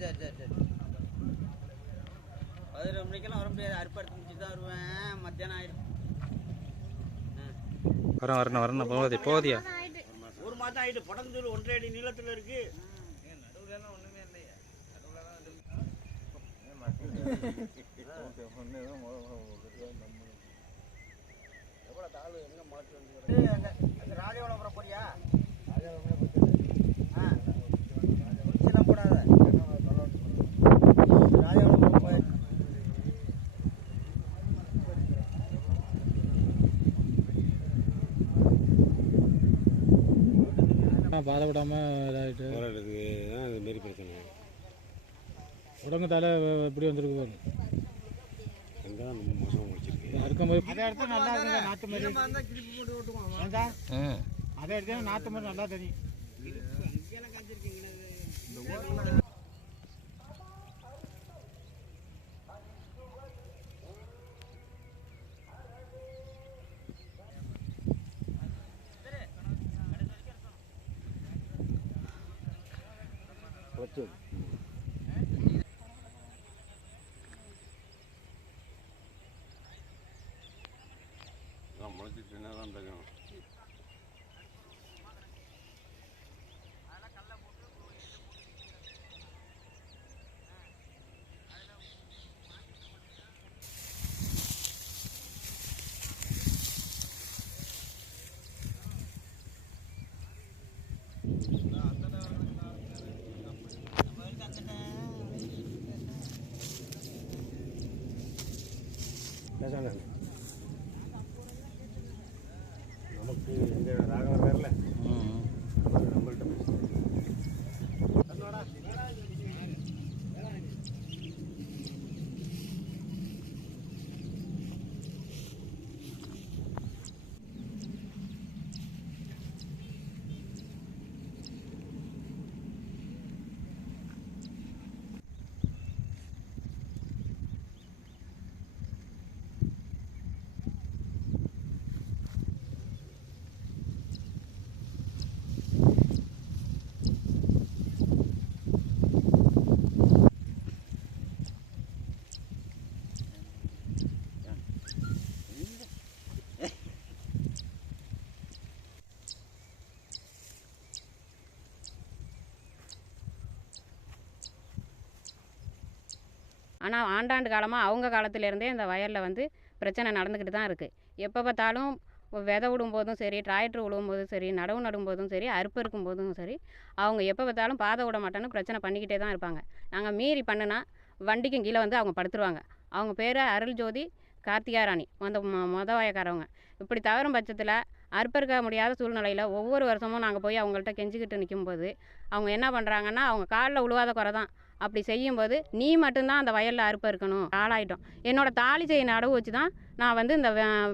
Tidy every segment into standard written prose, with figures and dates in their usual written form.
சரி சரி சரி 11 மணிக்கெல்லாம் வர முடியாது. அறுப்பறுத்து முடிச்சு தான் வருவேன். மத்தியானம் ஆயிடும். வரணும் போதியா ஒரு மாதம் ஆயிட்டு. படந்தூர் 1.5 அடி நீளத்தில் இருக்கு. நடுவுல ஒண்ணுமே இல்லையா? எவ்வளோ தாள் எங்கே மாட்டு வந்து ராஜாவளம் போறியா? குச்சிலாம் போடாத. ராஜாவளம் போய் பாதை விடாமல் இதாகிட்டு அது மாரி பிரச்சனை. உடம்பு தலை எப்படி வந்திருக்கு பாருங்க. அங்கே தான் மோசமாக முடிச்சிருக்கு. அறுக்கும்போது அதை எடுத்து நல்லா இருக்குங்க. நாற்று மாதிரி அதை எடுத்து நாற்று மாதிரி நல்லா தெரியும். முளைச்சிட்டு என்ன தான் தெரியும். நமக்கு இந்த ராகவன் வேறல நம்மள்கிட்ட ஆனால் ஆண்டாண்டு காலமாக அவங்க காலத்திலேருந்தே இந்த வயலில் வந்து பிரச்சனை நடந்துக்கிட்டு தான் இருக்குது. எப்போ பார்த்தாலும் விதை விடும் போதும் சரி, டிராக்டர் விடும் போதும் சரி, நடவு நடும் போதும் சரி, அறுப்பறுக்கும் போதும் சரி, அவங்க எப்போ பார்த்தாலும் பாதை விட மாட்டேன்னு பிரச்சனை பண்ணிக்கிட்டே தான் இருப்பாங்க. நாங்கள் மீறி பண்ணுனா வண்டிக்கும் கீழே வந்து அவங்க படுத்துருவாங்க. அவங்க பேர் அருள் ஜோதி கார்த்திகாராணி, அந்த வயக்காரவங்க. இப்படி தவறும் பட்சத்தில் அறுப்பறுக்க முடியாத சூழ்நிலையில் ஒவ்வொரு வருஷமும் நாங்கள் போய் அவங்கள்ட்ட கெஞ்சிக்கிட்டு நிற்கும்போது அவங்க என்ன பண்ணுறாங்கன்னா, அவங்க காலில் உழுவாத குறை தான். அப்படி செய்யும்போது நீ மட்டும்தான் அந்த வயலில் அறுப்பறுக்கணும். ஆளாயிட்டோம். என்னோடய தாலி செயின் அடவு வச்சு தான் நான் வந்து இந்த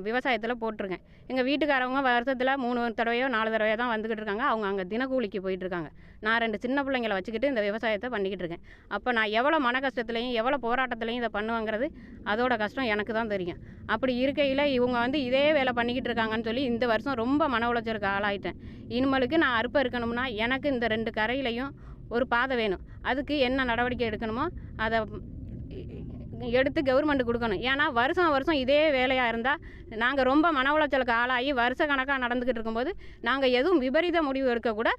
விவசாயத்தில் போட்டிருக்கேன். எங்கள் வீட்டுக்காரவங்க வருஷத்தில் 3 தடவையோ 4 தடவையோ தான் வந்துக்கிட்டு இருக்காங்க. அவங்க அங்கே தினக்கூலிக்கு போயிட்டுருக்காங்க. நான் 2 சின்ன பிள்ளைங்களை வச்சுக்கிட்டு இந்த விவசாயத்தை பண்ணிக்கிட்டு இருக்கேன். அப்போ நான் எவ்வளோ மன கஷ்டத்துலையும் எவ்வளோ போராட்டத்துலையும் இதை பண்ணுவேங்கிறது அதோட கஷ்டம் எனக்கு தான் தெரியும். அப்படி இருக்கையில் இவங்க வந்து இதே வேலை பண்ணிக்கிட்டு இருக்காங்கன்னு சொல்லி இந்த வருஷம் ரொம்ப மன உளைச்சலுக்கு ஆளாயிட்டேன். இனிமேலுக்கு நான் அறுப்பறுக்கணும்னா எனக்கு இந்த 2 கரையிலையும் ஒரு பாதை வேணும். அதுக்கு என்ன நடவடிக்கை எடுக்கணுமோ அதை எடுத்து கவர்மெண்ட் கொடுக்கணும். ஏன்னா வருஷம் இதே வேலையாக இருந்தால் நாங்கள் ரொம்ப மன உளைச்சலுக்கு ஆளாகி வருஷ கணக்காக நடந்துக்கிட்டு இருக்கும்போது நாங்கள் எதுவும் விபரீத முடிவு எடுக்கக்கூட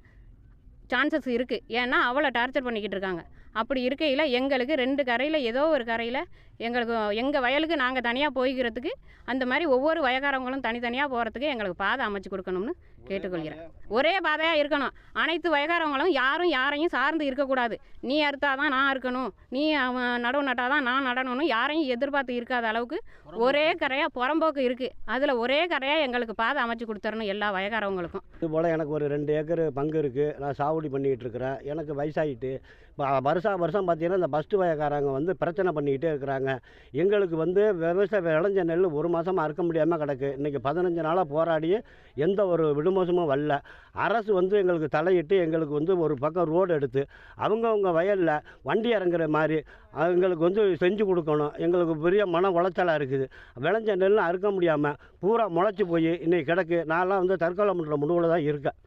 சான்சஸ் இருக்குது. ஏன்னா அவ்வளோ டார்ச்சர் பண்ணிக்கிட்டு இருக்காங்க. அப்படி இருக்கையில் எங்களுக்கு 2 கரையில் ஏதோ ஒரு கரையில் எங்களுக்கு எங்கள் வயலுக்கு நாங்கள் தனியாக போய்க்கிறதுக்கு அந்த மாதிரி ஒவ்வொரு வயக்காரவங்களும் தனித்தனியாக போகிறதுக்கு எங்களுக்கு பாதை அமைச்சு கொடுக்கணும்னு கேட்டுக்கொள்கிறேன். ஒரே பாதையாக இருக்கணும். அனைத்து வயக்காரவங்களும் யாரையும் சார்ந்து இருக்கக்கூடாது. நீ அறுத்தாதான் நான் அறுக்கணும், நீ நடவு நட்டாதான் நான் நடணும்னு யாரையும் எதிர்பார்த்து இருக்காத அளவுக்கு ஒரே கரையாக புறம்போக்கு இருக்குது. அதில் ஒரே கரையாக எங்களுக்கு பாதை அமைச்சு கொடுத்துடணும் எல்லா வயக்காரவங்களுக்கும். இதுபோல் எனக்கு ஒரு 2 ஏக்கர் பங்கு இருக்குது. நான் சாகுபடி பண்ணிக்கிட்டு இருக்கிறேன். எனக்கு வயசாகிட்டு இப்போ வருஷம் பார்த்தீங்கன்னா இந்த பஸ்ட்டு வயக்காரங்க வந்து பிரச்சனை பண்ணிக்கிட்டே இருக்கிறாங்க. எங்களுக்கு வந்து விவசாய விளைஞ்ச நெல் ஒரு மாதமாக அறுக்க முடியாமல் கிடக்கு. இன்றைக்கி 15 நாளாக போராடி எந்த ஒரு விடுமோசமும் வரல. அரசு வந்து எங்களுக்கு தலையிட்டு எங்களுக்கு வந்து ஒரு பக்கம் ரோடு எடுத்து அவங்கவுங்க வயலில் வண்டி இறங்குற மாதிரி எங்களுக்கு வந்து செஞ்சு கொடுக்கணும். எங்களுக்கு பெரிய மன உளைச்சலாக இருக்குது. விளைஞ்ச நெல் அறுக்க முடியாமல் பூரா முளைச்சி போய் இன்றைக்கி கிடக்கு. நான்லாம் வந்து தற்கொலை பண்ணுற முடிவில் தான் இருக்கேன்.